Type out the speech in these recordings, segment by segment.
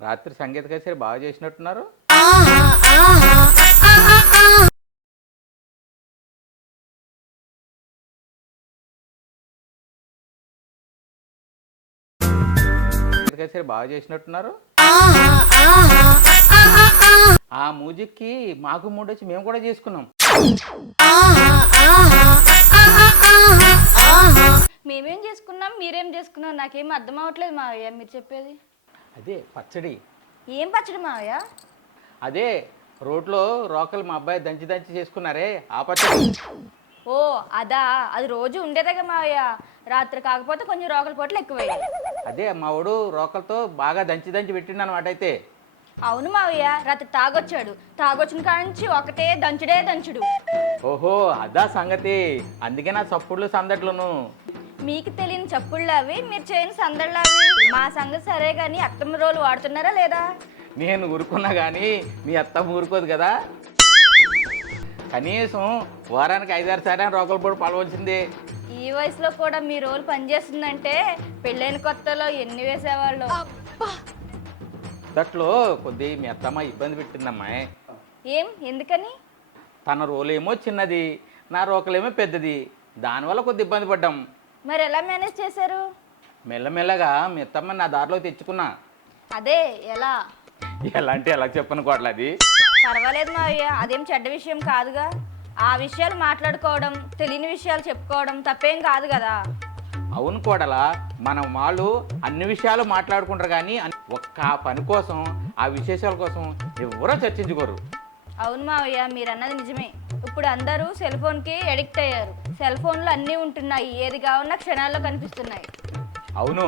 రాత్రి సంగీత కచేరీ బాగా చేసినట్టున్నారు. సంగీత కచేరీ బాగా చేసినట్టున్నారు. ఆ మ్యూజిక్కి మాకు మూడు వచ్చి మేము కూడా చేసుకున్నాం. మేమేం చేసుకున్నాం, మీరేం చేసుకున్నాం, నాకేం అర్థం అవ్వట్లేదు మావయ్య మీరు చెప్పేది. అదే పచ్చడి. ఏం పచ్చడి మావయ్య? అదే రోడ్లో రోకలు మా అబ్బాయి దంచి దంచి చేసుకున్నారే ఆ పచ్చడి. ఓ అదా, అది రోజు ఉండేదేగా మావయ్య, రాత్రి కాకపోతే కొంచెం రోకల పొట్లు ఎక్కువయ్యాయి. అదే మా వాడు రోకలతో బాగా దంచి దంచి పెట్టిండు అనమాట. అయితే అవును మావయ్య, రాత్రి తాగొచ్చాడు, తాగొచ్చిన కాడ నుంచి ఒకటే దంచుడే దంచుడు. ఓహో అదా సంగతి, అందుకే నా చప్పుళ్ళు సందట్లును. మీకు తెలియని చప్పుళ్ళు అవి, మీరు చేయని సందళ్ళు అవి. మా సంగతి సరే కానీ అత్తమ్మ రోలు వాడుతున్నారా లేదా? నేను ఊరుకున్నా కానీ మీ అత్తమ్మ ఊరుకోదు కదా. కనీసం వారానికి 5-6 సార్లు రోకల పొడి పడవలసిందే. ఈ వయసులో కూడా మీ రోలు పనిచేస్తుందంటే పెళ్ళైన కొత్తలో ఎన్ని వేసేవాళ్ళు. దట్లో కొద్ది మీ అత్తమ్మ ఇబ్బంది పెట్టిందమ్మాయి. ఏం ఎందుకని? తన రోలేమో చిన్నది, నా రోకలేమో పెద్దది, దానివల్ల కొద్ది ఇబ్బంది పడ్డాం. మరి ఎలా మేనేజ్ చేశారు? మెల్లమెల్లగా మీ అత్తమ్మ నా దారిలో తెచ్చుకున్నా. అదే ఎలా? ఎలా అంటే ఎలా చెప్పను కోడలు, అది పర్వాలేదు మావయ్య, అదేం చెడ్డ విషయం కాదుగా. ఆ విషయాలు మాట్లాడుకోవడం, తెలియని విషయాలు చెప్పుకోవడం తప్పేం కాదు కదా. అవును కోడలా, మనం వాళ్ళు అన్ని విషయాలు మాట్లాడుకుంటారు కానీ ఒక్క పని కోసం, ఆ విశేషాల కోసం ఎవరో చర్చించుకోరు. అవును మావయ్య, మీరు అన్నది నిజమే. ఇప్పుడు అందరూ సెల్ ఫోన్కి అడిక్ట్ అయ్యారు. సెల్ ఫోన్లో అన్నీ ఉంటున్నాయి, ఏది కావున్నా క్షణాల్లో కనిపిస్తున్నాయి. అవును.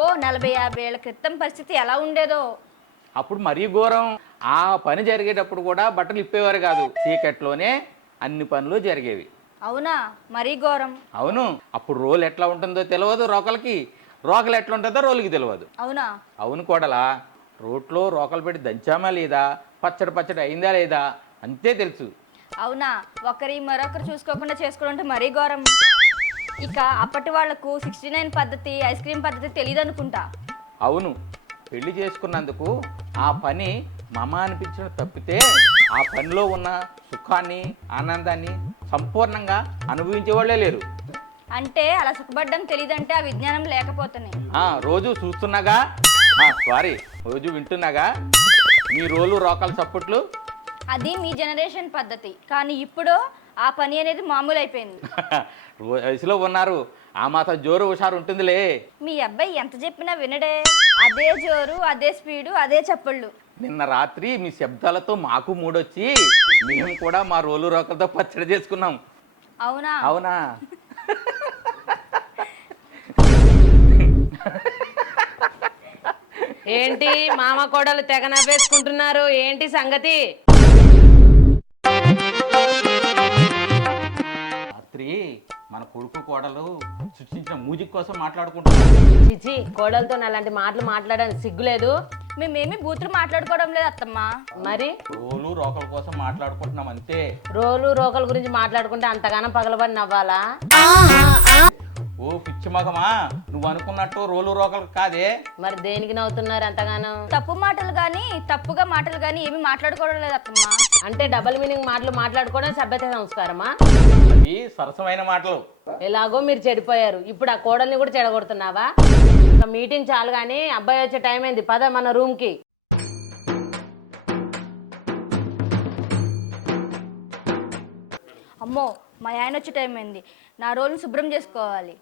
ఓ 40-50 ఏళ్ల క్రితం పరిస్థితి ఎలా ఉండేదో. అప్పుడు మరీ ఘోరం. ఆ పని జరిగేటప్పుడు కూడా బట్టలు ఇప్పేవారు కాదు, చీకట్లోనే అన్ని పనులు జరిగేవి. అవునా, మరీ ఘోరం. అవును. అప్పుడు రోలు ఎట్లా ఉంటుందో తెలియదు రోకలకి, రోకలు ఎట్లా ఉంటుందో రోలుకి తెలియదు. అవునా? అవును కోడలా, రోట్లో రోకలు పెట్టి దంచామా లేదా, పచ్చడి పచ్చడి అయిందా లేదా అంతే తెలుసు. అవునా, ఒకరి మరొకరు చూసుకోకుండా చేసుకోవడం మరీ ఘోరం. ఇక అప్పటి వాళ్లకు 69 పద్ధతి, ఐస్ క్రీమ్ పద్ధతి తెలియదు అనుకుంటా. అవును. పెళ్లి చేసుకున్నందుకు ఆ పని మమ అనిపించడం తప్పితే ఆ పనిలో ఉన్న సుఖాన్ని, ఆనందాన్ని సంపూర్ణంగా అనుభవించే వాళ్ళే లేరు. అంటే అలా సుఖపడ్డం తెలియదంటే ఆ విజ్ఞానం లేకపోతేనే. రోజు చూస్తున్నాగా, సారీ రోజు వింటున్నాగా మీ రోలు రోకల చప్పట్లు. అది మీ జనరేషన్ పద్ధతి, కానీ ఇప్పుడు ఆ పని అనేది మామూలు అయిపోయింది. వయసులో ఉన్నారు, ఆ మాత్రం జోరు హుషారు ఉంటుందిలే. మీ అబ్బాయి ఎంత చెప్పినా వినడే, అదే జోరు, అదే స్పీడు, అదే చప్పళ్ళు. నిన్న రాత్రి మీ శబ్దాలతో మాకు మూడొచ్చి మేము కూడా మా రోలు రోకలతో పచ్చడి చేసుకున్నాం. అవునా? అవునా. ఏంటి మామ కోడలు తెగ నవ్వేసుకుంటున్నారు, ఏంటి సంగతి? రాత్రి మన కొడుకు కోడలు సృష్టించిన మ్యూజిక్ కోసం మాట్లాడుకుంటున్నాం. చిచి, కోడలతో అలాంటి మాటలు మాట్లాడడానికి సిగ్గులేదు? మేమేమి బూతులు మాట్లాడుకోవడం లేదు అత్తమ్మ. మరి రోలు రోకల కోసం మాట్లాడుకుంటున్నాం అంతే. రోలు రోకల గురించి మాట్లాడుకుంటే అంతగానం పగలబడి నవ్వాలా? ఓ పిచ్చి మగమా, నువ్వు అనుకున్నట్టు రోలు రోకలు కాదే. మరి దేనికి నవ్వుతున్నారు అంతగానం? తప్పు మాటలు గాని, తప్పుగా మాటలు గాని ఏమి మాట్లాడుకోవడం లేదు అత్తమ్మ. అంటే డబుల్ మీనింగ్ మాటలు మాట్లాడుకోవడం సభ్యత సంస్కారమా? అవి సరసమైన మాటలు. ఎలాగో మీరు చెడిపోయారు, ఇప్పుడు ఆ కోడల్ని కూడా చెడగొడుతున్నావా? ఇంకా మీటింగ్ చాలు కానీ అబ్బాయి వచ్చే టైం అయింది, పద మన రూమ్కి. అమ్మో, మా ఆయన వచ్చే టైం అయింది, నా రోల్ని శుభ్రం చేసుకోవాలి.